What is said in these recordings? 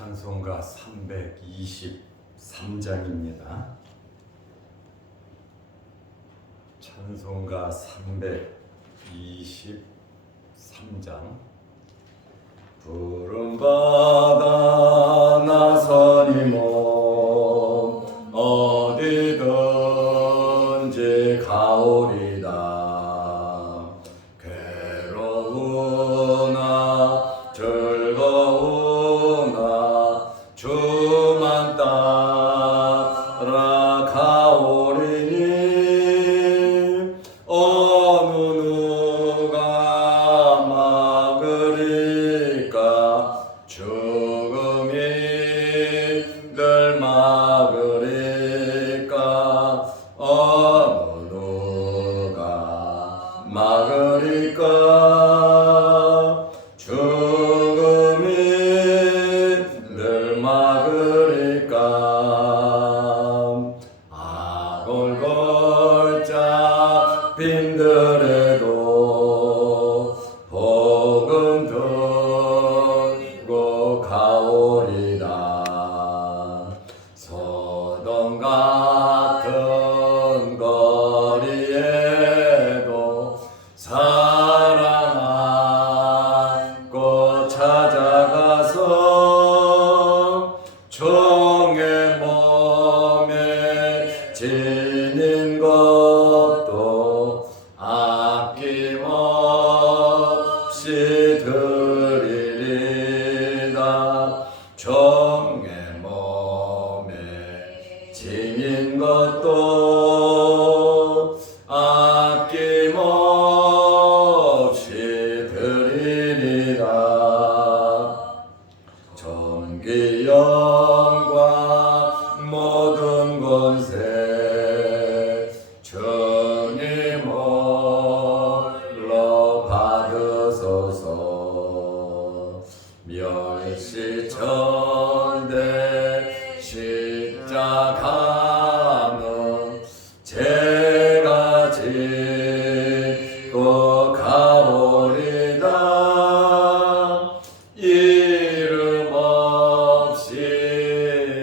찬송가 323장입니다. 찬송가 323장. 푸른 바다 나서니 몸 어디든지 가오리다. 괴로우나 즐거우나 주만 따라 가오리니 어느 누가 막으리까. 죽음이 늘 막으리까. 어느 누가 막으리까. 죽음이 늘 막으리까. 아골골 빈들에도 복음 듣고 가오리다. 소돔 같은 거리에도 사랑 안고 찾아가서 종의 몸에 지닌 것도 아낌없이 드리리다. 종의 몸에 지닌 것도 아낌없이 드리리다. 존귀 영광 모든 권세 주님 홀로 받으소서. 멸시천대 십자가는 제가 지고 가오리다. 이름 없이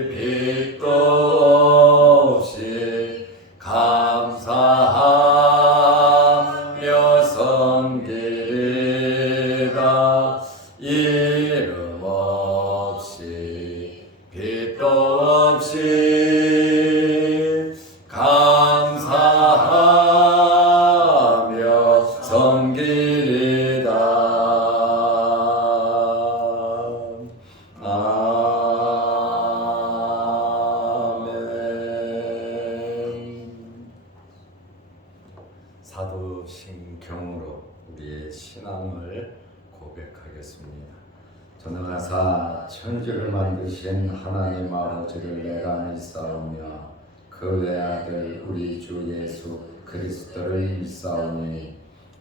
빛도 없이 감사하며 섬기리다. 이름 없이 빛도 없이 감사하며 섬기리다. 아멘. 사도신경으로 우리의 신앙을 고백하겠습니다. 전능하사 천지를 만드신 하나님 아버지를 내가 믿사오며 그 외아들 우리 주 예수 그리스도를 믿사오니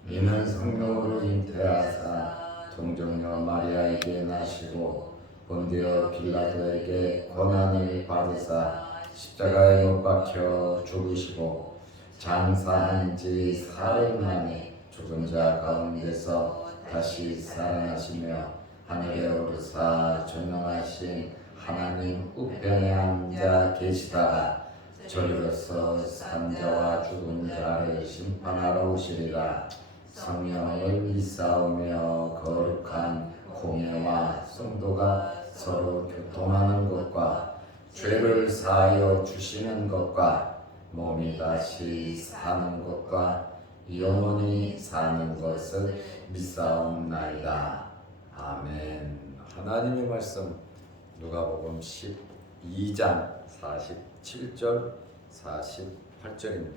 이는 성령으로 잉태하사 동정녀 마리아에게 나시고 본디오 빌라도에게 고난을 받으사 십자가에 못 박혀 죽으시고 장사한 지 사흘 만에 죽은 자 가운데서 다시 살아나시며 하늘에 오르사 전능하신 하나님 우편에 앉아 계시다가 저리로서 산자와 죽은 자를 심판하러 오시리라. 성령을 믿사오며 거룩한 공예와 성도가 서로 교통하는 것과 죄를 사하여 주시는 것과 몸이 다시 사는 것과 영원히 사는 것을 믿사옵나이다. 아멘. 하나님의 말씀 누가복음 12장 47절 48절입니다.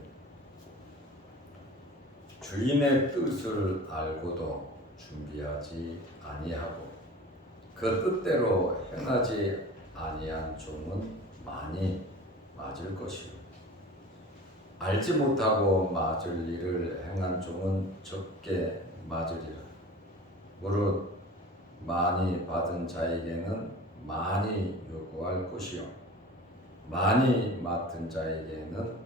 주인의 뜻을 알고도 준비하지 아니하고 그 뜻대로 행하지 아니한 종은 많이 맞을 것이요 알지 못하고 맞을 일을 행한 종은 적게 맞으리라. 무릇 많이 받은 자에게는 많이 요구할 것이요 많이 맡은 자에게는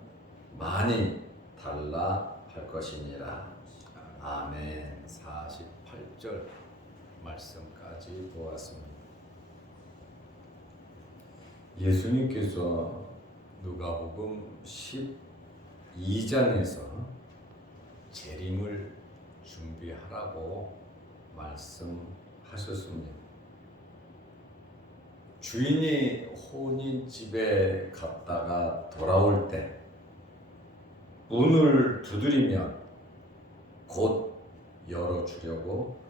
많이 달라 할 것이니라. 아멘. 48절 말씀까지 보았습니다. 예수님께서 누가복음 12장에서 재림을 준비하라고 말씀하셨습니다. 주인이 혼인집에 갔다가 돌아올 때 문을 두드리면 곧 열어주려고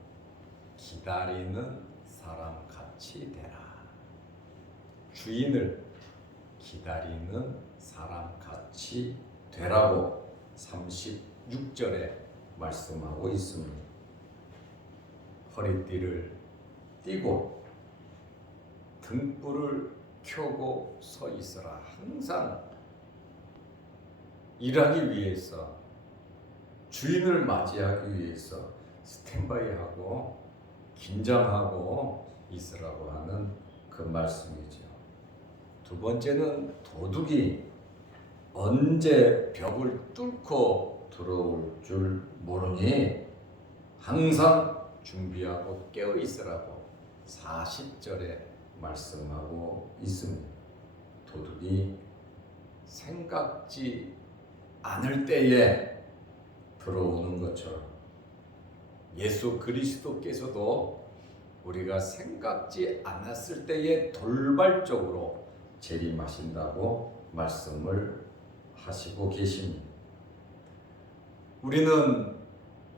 기다리는 사람 같이 되라. 주인을 기다리는 사람 같이 되라고 36절에 말씀하고 있습니다. 허리띠를 띠고 등불을 켜고 서 있어라. 항상 일하기 위해서, 주인을 맞이하기 위해서 스탠바이하고 긴장하고 있으라고 하는 그 말씀이죠. 두 번째는 도둑이 언제 벽을 뚫고 들어올 줄 모르니 항상 준비하고 깨어 있으라고 40절에 말씀하고 있습니다. 도둑이 생각지 않을 때에 들어오는 것처럼 예수 그리스도께서도 우리가 생각지 않았을 때에 돌발적으로 재림하신다고 말씀을 하시고 계십니다. 우리는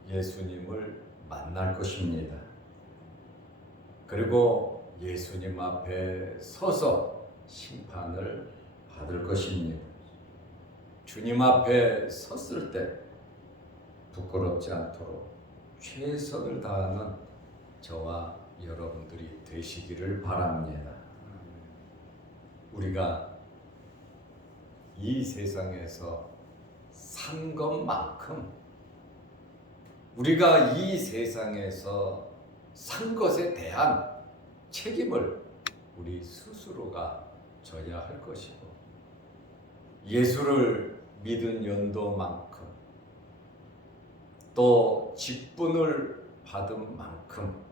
예수님을 만날 것입니다. 그리고 예수님 앞에 서서 심판을 받을 것입니다. 주님 앞에 섰을 때 부끄럽지 않도록 최선을 다하는 저와 여러분들이 되시기를 바랍니다. 우리가 이 세상에서 산 것만큼, 우리가 이 세상에서 산 것에 대한 책임을 우리 스스로가 져야 할 것이고, 예수를 믿은 연도만큼 또 직분을 받은 만큼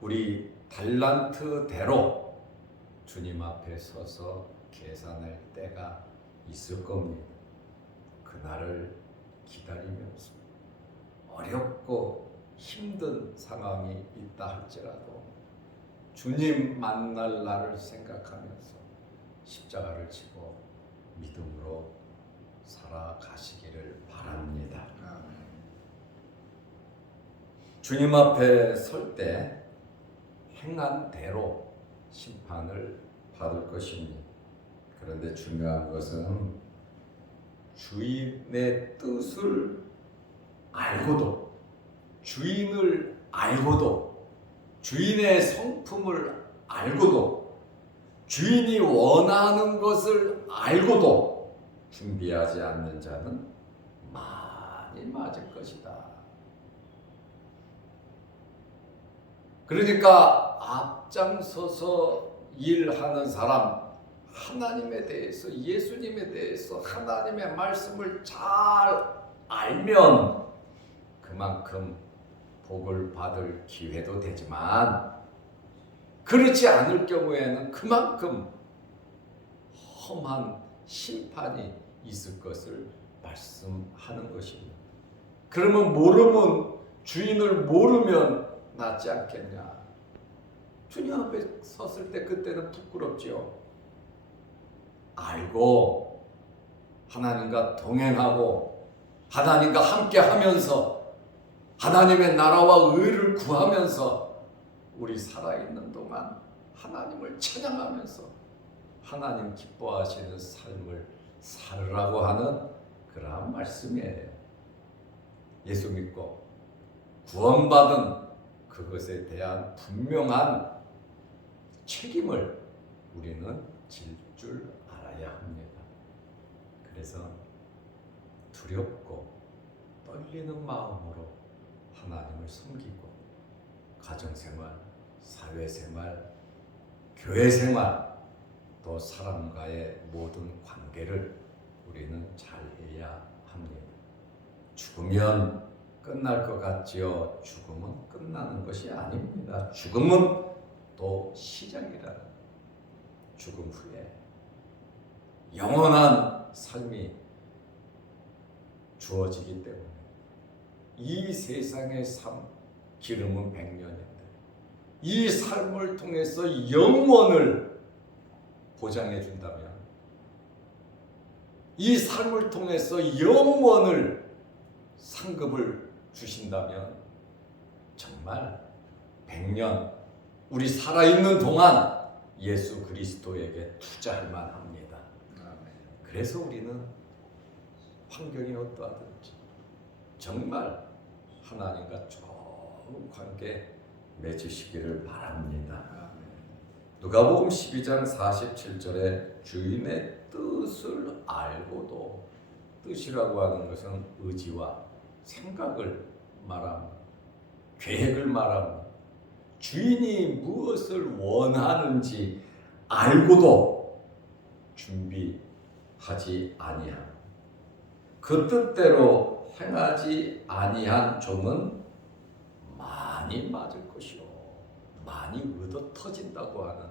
우리 달란트대로 주님 앞에 서서 계산할 때가 있을 겁니다. 그날을 기다리면서 어렵고 힘든 상황이 있다 할지라도 주님 만날 날을 생각하면서 십자가를 지고 믿음으로 살아가시기를 바랍니다. 주님 앞에 설 때 행한 대로 심판을 받을 것입니다. 그런데 중요한 것은 주인의 뜻을 알고도, 주인을 알고도, 주인의 성품을 알고도, 주인이 원하는 것을 알고도 준비하지 않는 자는 많이 맞을 것이다. 그러니까 앞장서서 일하는 사람, 하나님에 대해서, 예수님에 대해서 하나님의 말씀을 잘 알면 그만큼 복을 받을 기회도 되지만, 그렇지 않을 경우에는 그만큼 험한 심판이 있을 것을 말씀하는 것입니다. 그러면 모르면, 주인을 모르면 낫지 않겠냐? 주님 앞에 섰을 때 그때는 부끄럽지요. 알고 하나님과 동행하고 하나님과 함께 하면서 하나님의 나라와 의를 구하면서 우리 살아있는 동안 하나님을 찬양하면서 하나님 기뻐하시는 삶을 살으라고 하는 그러한 말씀이에요. 예수 믿고 구원받은 그것에 대한 분명한 책임을 우리는 질 줄 알아야 합니다. 그래서 두렵고 떨리는 마음으로 하나님을 섬기고 가정생활, 사회생활, 교회생활, 또 사람과의 모든 관계를 우리는 잘 해야 합니다. 죽으면 끝날 것 같지요? 죽음은 끝나는 것이 아닙니다. 죽음은 또 시작이라. 죽음 후에 영원한 삶이 주어지기 때문에 이 세상의 삶 기름은 100년인데 이 삶을 통해서 영원을 보장해 준다면, 이 삶을 통해서 영원을 상급을 주신다면 정말 100년 우리 살아있는 동안 예수 그리스도에게 투자할 만합니다. 그래서 우리는 환경이 어떠하든지 정말 하나님과 좋은 관계 맺으시기를 바랍니다. 누가복음 12장 47절에 주인의 뜻을 알고도, 뜻이라고 하는 것은 의지와 생각을 말합니다. 계획을 말합니다. 주인이 무엇을 원하는지 알고도 준비하지 아니함. 그 뜻대로 행하지 아니한 종은 많이 맞을 것이요 많이 얻어 터진다고 하는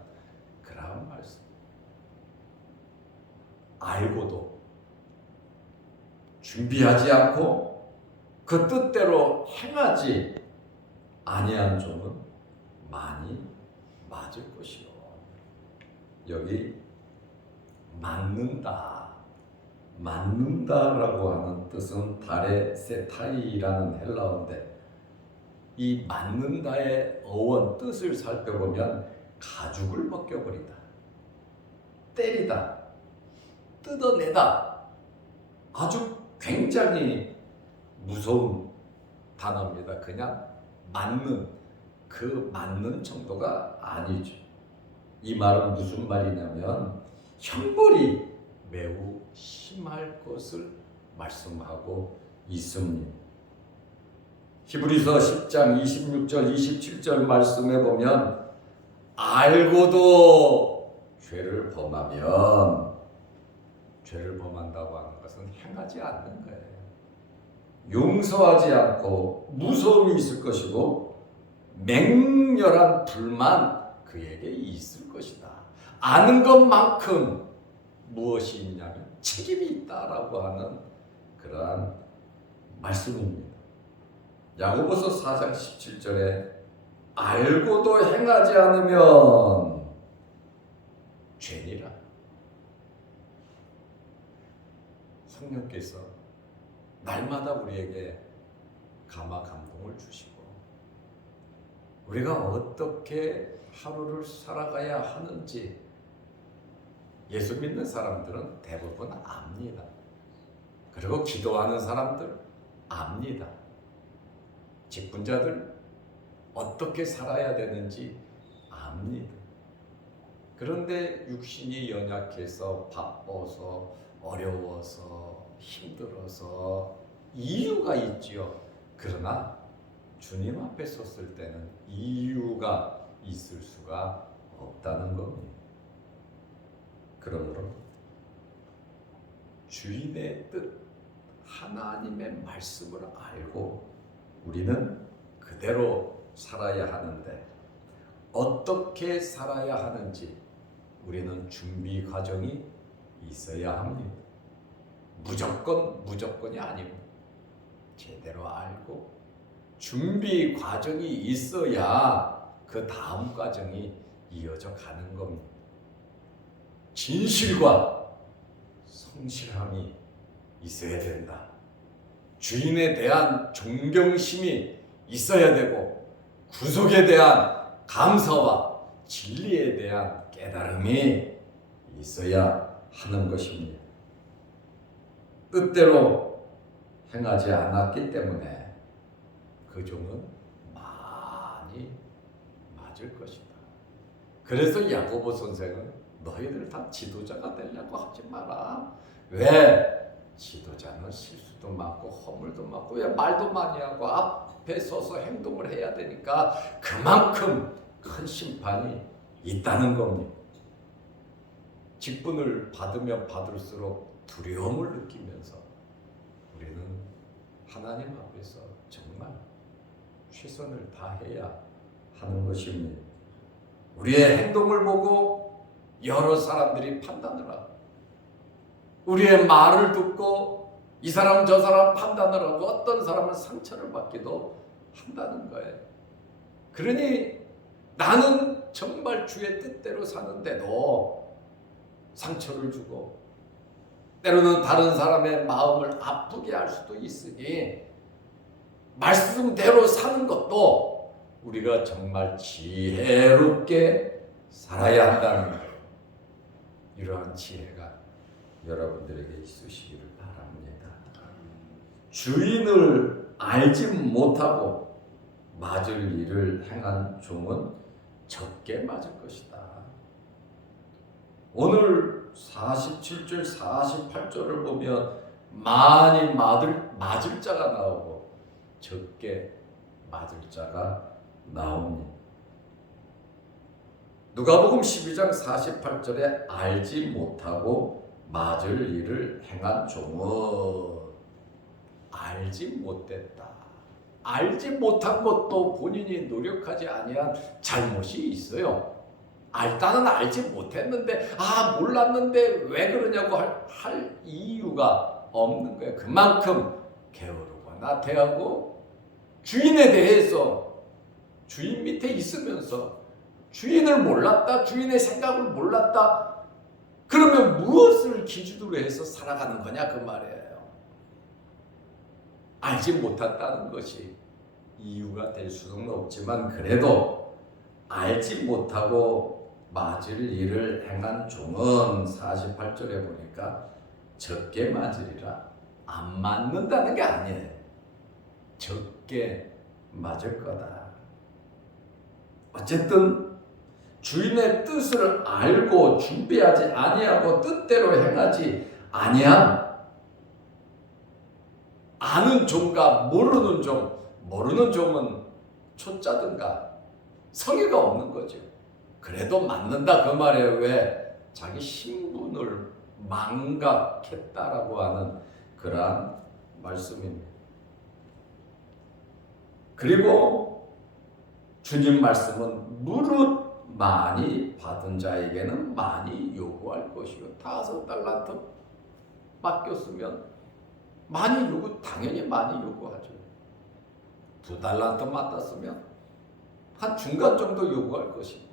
그러한 말씀. 알고도 준비하지 않고 그 뜻대로 행하지 아니한 종은 많이 맞을 것이요. 여기 맞는다라고 하는 뜻은 다레세타이라는 헬라어인데, 이 맞는다의 어원 뜻을 살펴보면 가죽을 벗겨버리다, 때리다, 뜯어내다, 아주 굉장히 무서운 단어입니다. 그냥 맞는, 그 맞는 정도가 아니죠. 이 말은 무슨 말이냐면 형벌이 매우 심할 것을 말씀하고 있습니다. 히브리서 10장 26절 27절 말씀에 보면 알고도 죄를 범하면, 죄를 범한다고 하는 것은 행하지 않는 거예요. 용서하지 않고 무서움이 있을 것이고 맹렬한 불만 그에게 있을 것이다. 아는 것만큼 무엇이 있냐면 책임이 있다라고 하는 그러한 말씀입니다. 야고보서 4장 17절에 알고도 행하지 않으면 죄니라. 성령께서 날마다 우리에게 감화 감동을 주시고 우리가 어떻게 하루를 살아가야 하는지 예수 믿는 사람들은 대부분 압니다. 그리고 기도하는 사람들 압니다. 직분자들 어떻게 살아야 되는지 압니다. 그런데 육신이 연약해서 바빠서 어려워서 힘들어서 이유가 있지요. 그러나 주님 앞에 섰을 때는 이유가 있을 수가 없다는 겁니다. 그러므로 주인의 뜻, 하나님의 말씀을 알고 우리는 그대로 살아야 하는데, 어떻게 살아야 하는지 우리는 준비 과정이 있어야 합니다. 무조건이 아니고 제대로 알고 준비 과정이 있어야 그 다음 과정이 이어져 가는 겁니다. 진실과 성실함이 있어야 된다. 주인에 대한 존경심이 있어야 되고 구속에 대한 감사와 진리에 대한 깨달음이 있어야 하는 것입니다. 뜻대로 행하지 않았기 때문에 그 종은 많이 맞을 것이다. 그래서 야고보 선생은 너희들 다 지도자가 되려고 하지 마라. 왜? 지도자는 실수도 많고 허물도 많고 왜 말도 많이 하고 앞에 서서 행동을 해야 되니까 그만큼 큰 심판이 있다는 겁니다. 직분을 받으면 받을수록 두려움을 느끼면서 우리는 하나님 앞에서 정말 최선을 다해야 하는 것입니다. 우리의 행동을 보고 여러 사람들이 판단을 하고 우리의 말을 듣고 이 사람 저 사람 판단을 하고 어떤 사람은 상처를 받기도 한다는 거예요. 그러니 나는 정말 주의 뜻대로 사는데도 상처를 주고 때로는 다른 사람의 마음을 아프게 할 수도 있으니 말씀대로 사는 것도 우리가 정말 지혜롭게 살아야 한다는 거예요. 이러한 지혜가 여러분들에게 있으시기를 바랍니다. 주인을 알지 못하고 맞을 일을 행한 종은 적게 맞을 것이다. 오늘 47절 48절을 보면 많이 맞을 자가 나오고 적게 맞을 자가 나옵니다. 누가복음 12장 48절에 알지 못하고 맞을 일을 행한 종은 알지 못했다. 알지 못한 것도 본인이 노력하지 아니한 잘못이 있어요. 일단은 알지 못했는데 몰랐는데 왜 그러냐고 할 이유가 없는 거예요. 그만큼 게으르고 나태하고 주인에 대해서 주인 밑에 있으면서 주인을 몰랐다, 주인의 생각을 몰랐다. 그러면 무엇을 기준으로 해서 살아가는 거냐 그 말이에요. 알지 못했다는 것이 이유가 될 수는 없지만 그래도 알지 못하고 맞을 일을 행한 종은 48절에 보니까 적게 맞으리라. 안 맞는다는 게 아니에요. 적게 맞을 거다. 어쨌든 주인의 뜻을 알고 준비하지 아니하고 뜻대로 행하지 아니함. 아는 종과 모르는 종, 모르는 종은 초짜든가 성의가 없는 거죠. 그래도 맞는다 그 말이에요. 왜? 자기 신분을 망각했다라고 하는 그러한 말씀입니다. 그리고 주님 말씀은 무릇 많이 받은 자에게는 많이 요구할 것이요. 5달란트 맡겼으면 많이 당연히 많이 요구하죠. 2달란트 맡았으면 한 중간 정도 요구할 것이고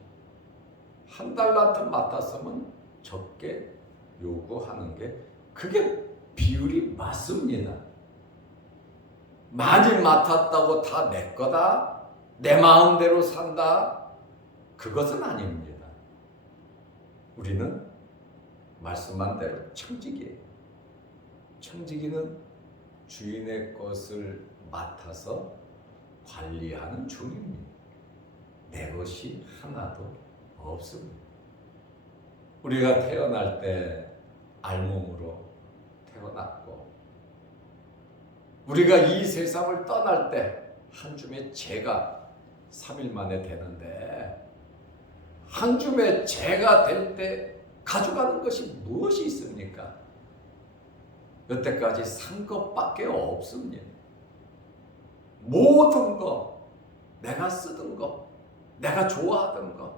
1달란트 맡았으면 적게 요구하는 게 그게 비율이 맞습니다. 많이 맡았다고 다 내 거다, 내 마음대로 산다, 그것은 아닙니다. 우리는 말씀한 대로 청지기예요. 청지기는 주인의 것을 맡아서 관리하는 종입니다. 내 것이 하나도 없습니다. 우리가 태어날 때 알몸으로 태어났고 우리가 이 세상을 떠날 때 한 줌의 죄가 3일 만에 되는데 한 줌의 죄가 될 때 가져가는 것이 무엇이 있습니까? 여태까지 산 것밖에 없습니다. 모든 것, 내가 쓰던 것, 내가 좋아하던 것,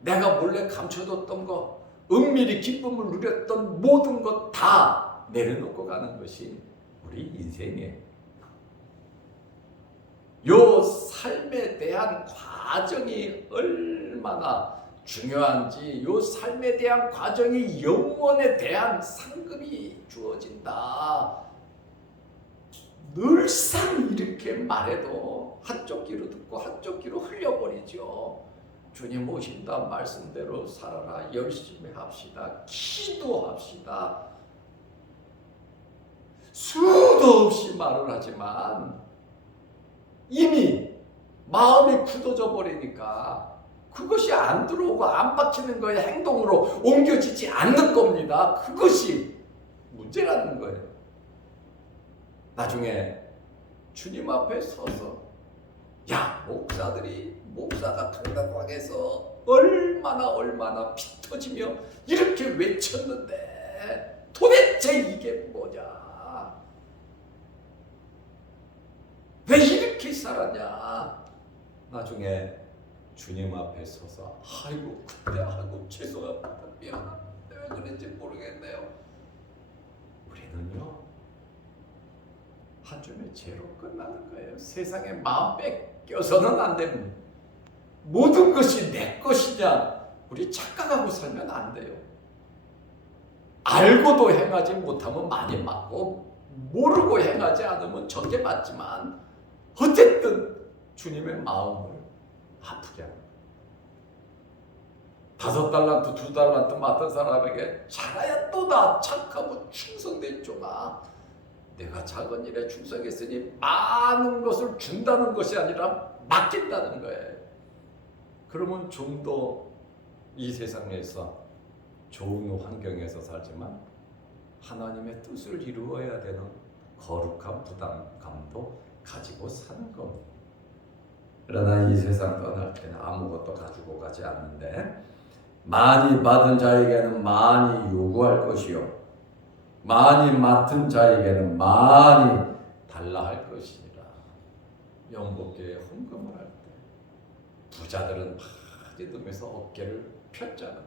내가 몰래 감춰뒀던 것, 은밀히 기쁨을 누렸던 모든 것 다 내려놓고 가는 것이 우리 인생이에요. 요 삶에 대한 과정이 얼마나 중요한지, 요 삶에 대한 과정이 영원에 대한 상급이 주어진다. 늘상 이렇게 말해도 한쪽 귀로 듣고 한쪽 귀로 흘려버리죠. 주님 오신다 말씀대로 살아라, 열심히 합시다, 기도합시다. 수도 없이 말을 하지만 이미 마음이 굳어져 버리니까 그것이 안 들어오고 안 박히는 거에 행동으로 옮겨지지 않는 겁니다. 그것이 문제라는 거예요. 나중에 주님 앞에 서서 목사가 강단광에서 얼마나 피 터지며 이렇게 외쳤는데 도대체 이게 뭐냐? 왜 이렇게 살았냐? 나중에 주님 앞에 서서 아이고 그때 하고 죄송합니다. 미안합니다. 왜 그런지 모르겠네요. 우리는요 한 줌의 죄로 끝나는 거예요. 세상에 마음 뺏겨서는 안 됩니다. 모든 것이 내 것이냐 우리 착각하고 살면 안 돼요. 알고도 행하지 못하면 많이 맞고 모르고 행하지 않으면 적게 맞지만 어쨌든 주님의 마음을 아프게 합니다. 5달란트 2달란트 맡은 사람에게 잘하야 또다 착하고 충성된 종아, 내가 작은 일에 충성했으니 많은 것을 준다는 것이 아니라 맡긴다는 거예요. 그러면 좀 더 이 세상에서 좋은 환경에서 살지만 하나님의 뜻을 이루어야 되는 거룩한 부담감도 가지고 사는 겁니다. 그러나 이 세상 떠날 때는 아무것도 가지고 가지 않는데 많이 받은 자에게는 많이 요구할 것이요 많이 맡은 자에게는 많이 달라 할 것이니라. 영복교에 헌금을 할 때 부자들은 파지듬에서 어깨를 폈잖아.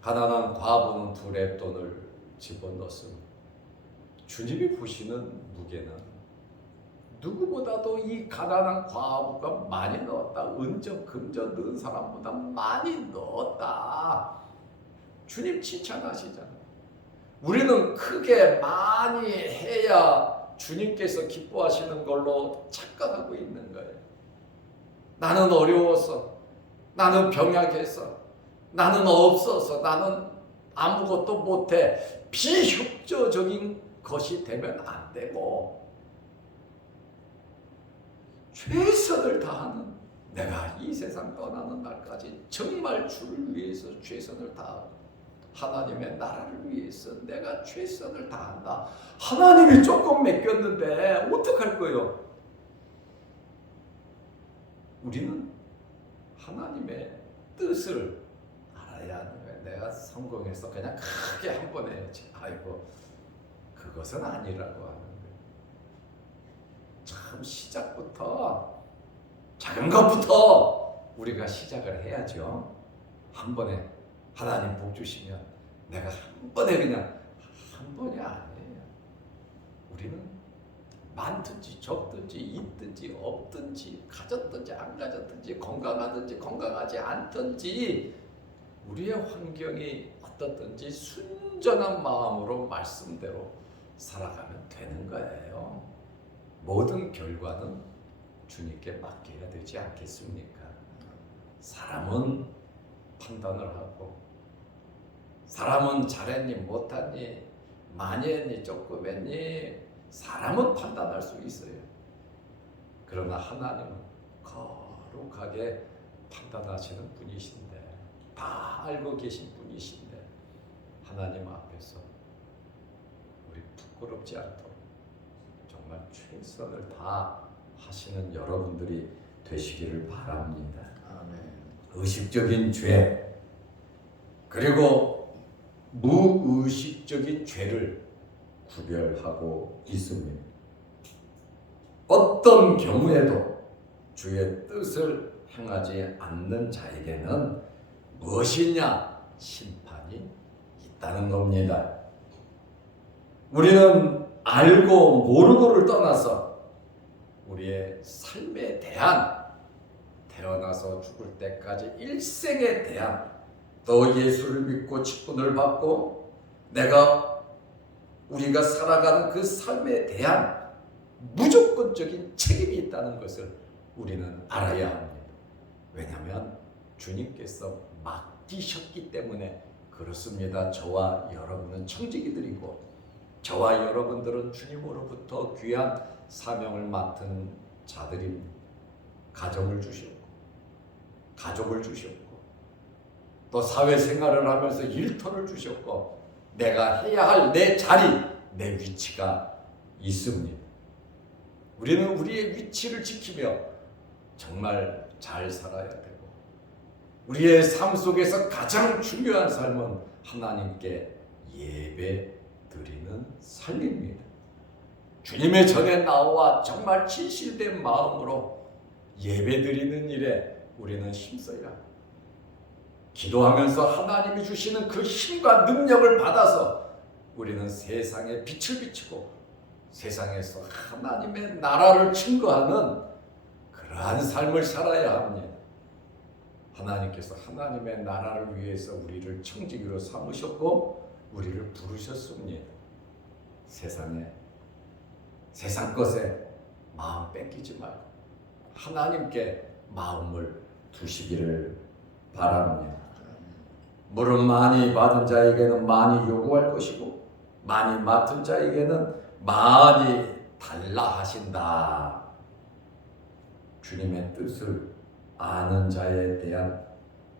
가난한 과부는 둘의 돈을 집어넣습니다. 주님이 보시는 무게는 누구보다도 이 가난한 과부가 많이 넣었다. 은적 금적 넣은 사람보다 많이 넣었다. 주님 칭찬하시잖아요. 우리는 크게 많이 해야 주님께서 기뻐하시는 걸로 착각하고 있는 거예요. 나는 어려워서, 나는 병약해서, 나는 없어서, 나는 아무것도 못해. 비협조적인 것이 되면 안 되고 최선을 다하는, 내가 이 세상 떠나는 날까지 정말 주를 위해서 최선을 다하고 하나님의 나라를 위해서 내가 최선을 다한다. 하나님이 조금 맡겼는데 어떡할 거예요? 우리는 하나님의 뜻을 알아야 하는 거예요. 내가 성공해서 그냥 크게 한 번 해야지. 아이고 그것은 아니라고 하는 거예요. 참 시작부터 작은 것부터 우리가 시작을 해야죠. 한 번에 하나님 복 주시면 내가 한 번에 그냥 한 번이 아니에요. 우리는 많든지 적든지 있든지 없든지 가졌든지 안 가졌든지 건강하든지 건강하지 않든지 우리의 환경이 어떻든지 순전한 마음으로 말씀대로 살아가면 되는 거예요. 모든 결과는 주님께 맡겨야 되지 않겠습니까? 사람은 판단을 하고 사람은 잘했니 못했니 많이 했니 조금 했니 사람은 판단할 수 있어요. 그러나 하나님은 거룩하게 판단하시는 분이신데 다 알고 계신 분이신데 하나님 앞에서 우리 부끄럽지 않도록 정말 최선을 다하시는 여러분들이 되시기를 바랍니다. 아멘. 의식적인 죄 그리고 무의식적인 죄를 구별하고 있습니다. 어떤 경우에도 주의 뜻을 행하지 않는 자에게는 무엇이냐? 심판이 있다는 겁니다. 우리는 알고 모르고를 떠나서 우리의 삶에 대한 태어나서 죽을 때까지 일생에 대한 또 예수를 믿고 직분을 받고 우리가 살아가는 그 삶에 대한 무조건적인 책임이 있다는 것을 우리는 알아야 합니다. 왜냐하면 주님께서 맡기셨기 때문에 그렇습니다. 저와 여러분은 청지기들이고 저와 여러분들은 주님으로부터 귀한 사명을 맡은 자들입니다. 가정을 주셨고 가족을 주셨고 또 사회생활을 하면서 일터를 주셨고 내가 해야 할 내 자리, 내 위치가 있습니다. 우리는 우리의 위치를 지키며 정말 잘 살아야 되고 우리의 삶 속에서 가장 중요한 삶은 하나님께 예배 드리는 삶입니다. 주님의 전에 나와 정말 진실된 마음으로 예배 드리는 일에 우리는 힘써야 합니다. 기도하면서 하나님이 주시는 그 힘과 능력을 받아서 우리는 세상에 빛을 비추고 세상에서 하나님의 나라를 증거하는 그러한 삶을 살아야 합니다. 하나님께서 하나님의 나라를 위해서 우리를 청지기로 삼으셨고 우리를 부르셨습니다. 세상 것에 마음 뺏기지 말고 하나님께 마음을 두시기를 바랍니다. 물은 많이 받은 자에게는 많이 요구할 것이고 많이 맡은 자에게는 많이 달라 하신다. 주님의 뜻을 아는 자에 대한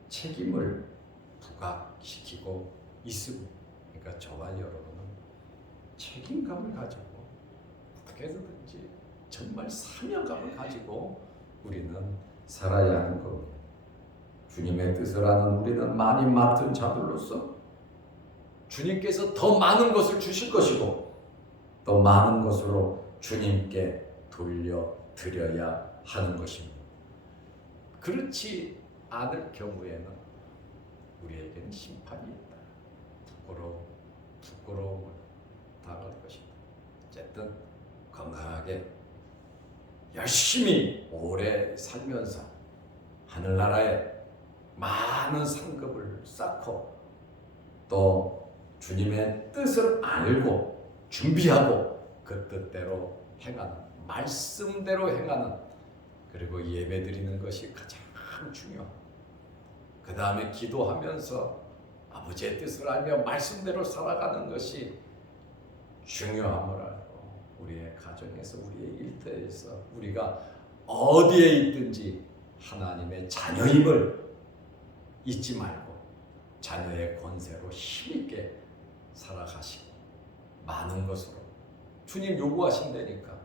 책임을 부각시키고 있습니다. 그러니까 저와 여러분은 책임감을 가지고 어떻게든지 정말 사명감을 가지고 우리는 살아야 하는 겁니다. 주님의 뜻을 아는 우리는 많이 맡은 자들로서 주님께서 더 많은 것을 주실 것이고 또 많은 것으로 주님께 돌려드려야 하는 것입니다. 그렇지 않을 경우에는 우리에게는 심판이 있다. 부끄러움을 당할 것이다. 어쨌든 건강하게 열심히 오래 살면서 하늘나라에 많은 상급을 쌓고 또 주님의 뜻을 알고 준비하고 그 뜻대로 행하는 말씀대로 행하는 그리고 예배드리는 것이 가장 중요합니다. 그 다음에 기도하면서 아버지의 뜻을 알며 말씀대로 살아가는 것이 중요함을 알고 우리의 가정에서 우리의 일터에서 우리가 어디에 있든지 하나님의 자녀임을 잊지 말고 자녀의 권세로 힘있게 살아가시고 많은 것으로 주님 요구하신다니까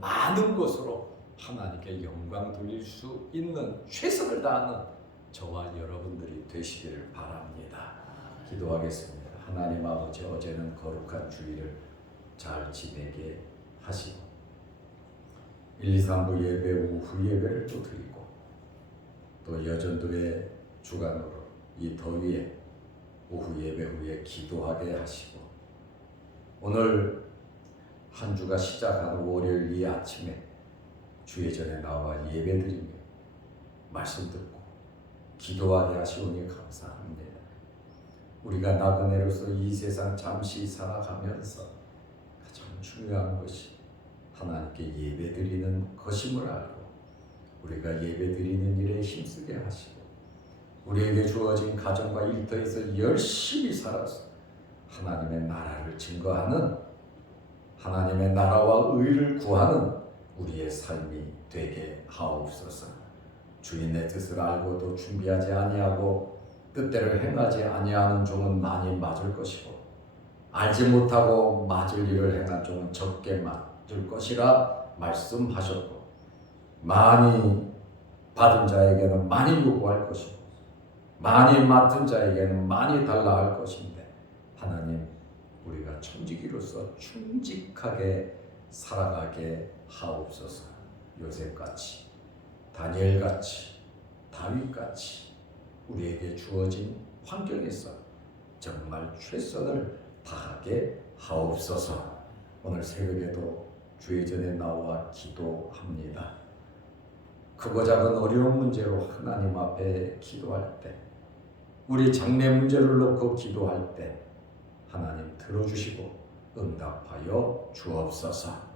많은 것으로 하나님께 영광 돌릴 수 있는 최선을 다하는 저와 여러분들이 되시기를 바랍니다. 기도하겠습니다. 하나님 아버지, 어제는 거룩한 주일을 잘 지내게 하시고 1, 2, 3부 예배 오후 예배를 또 드리고 또 여전도의 주간으로 이 더위에 오후 예배 후에 기도하게 하시고 오늘 한 주가 시작하는 월요일 이 아침에 주의 전에 나와 예배드리며 말씀 듣고 기도하게 하시오니 감사합니다. 우리가 나그네로서 이 세상 잠시 살아가면서 가장 중요한 것이 하나님께 예배드리는 것임을 알고 우리가 예배드리는 일에 힘쓰게 하시고 우리에게 주어진 가정과 일터에서 열심히 살아서 하나님의 나라를 증거하는 하나님의 나라와 의를 구하는 우리의 삶이 되게 하옵소서. 주인의 뜻을 알고도 준비하지 아니하고 뜻대로 행하지 아니하는 종은 많이 맞을 것이고 알지 못하고 맞을 일을 행한 종은 적게 맞을 것이라 말씀하셨고 많이 받은 자에게는 많이 요구할 것이고 많이 맡은 자에게는 많이 달라 할 것인데 하나님 우리가 청지기로서 충직하게 살아가게 하옵소서. 요셉같이 다니엘같이 다윗같이 우리에게 주어진 환경에서 정말 최선을 다하게 하옵소서. 오늘 새벽에도 주의 전에 나와 기도합니다. 크고 작은 어려운 문제로 하나님 앞에 기도할 때 우리 장래 문제를 놓고 기도할 때 하나님 들어주시고 응답하여 주옵소서.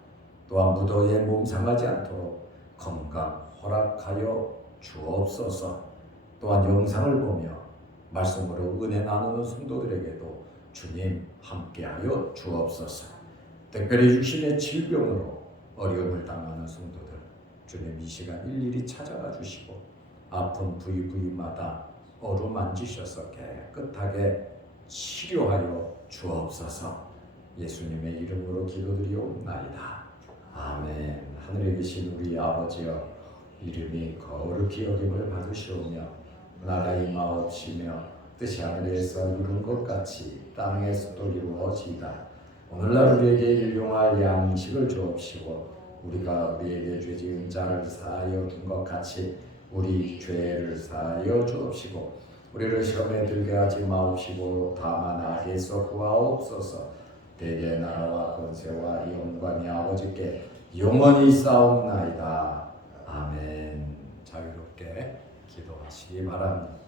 또한 무더위에 몸 상하지 않도록 건강 허락하여 주옵소서. 또한 영상을 보며 말씀으로 은혜 나누는 성도들에게도 주님 함께하여 주옵소서. 특별히 육신의 질병으로 어려움을 당하는 성도들 주님 이 시간 일일이 찾아가 주시고 아픈 부위마다 어루만지셔서 깨끗하게 치료하여 주옵소서. 예수님의 이름으로 기도드리옵나이다. 아멘. 하늘에 계신 우리 아버지여 이름이 거룩히 여김을 받으시오며 나라의 마옵시며 뜻이 하늘에서 이룬 것 같이 땅에서도 이루어지이다. 오늘날 우리에게 일용할 양식을 주옵시고 우리가 우리에게 죄 지은 자를 사하여 준 것 같이 우리 죄를 사하여 주옵시고 우리를 시험에 들게 하지 마옵시고 다만 악에서 구하옵소서. 대개 나라와 권세와 영광이 아버지께 영원히 싸움나이다. 아멘. 자유롭게 기도하시기 바랍니다.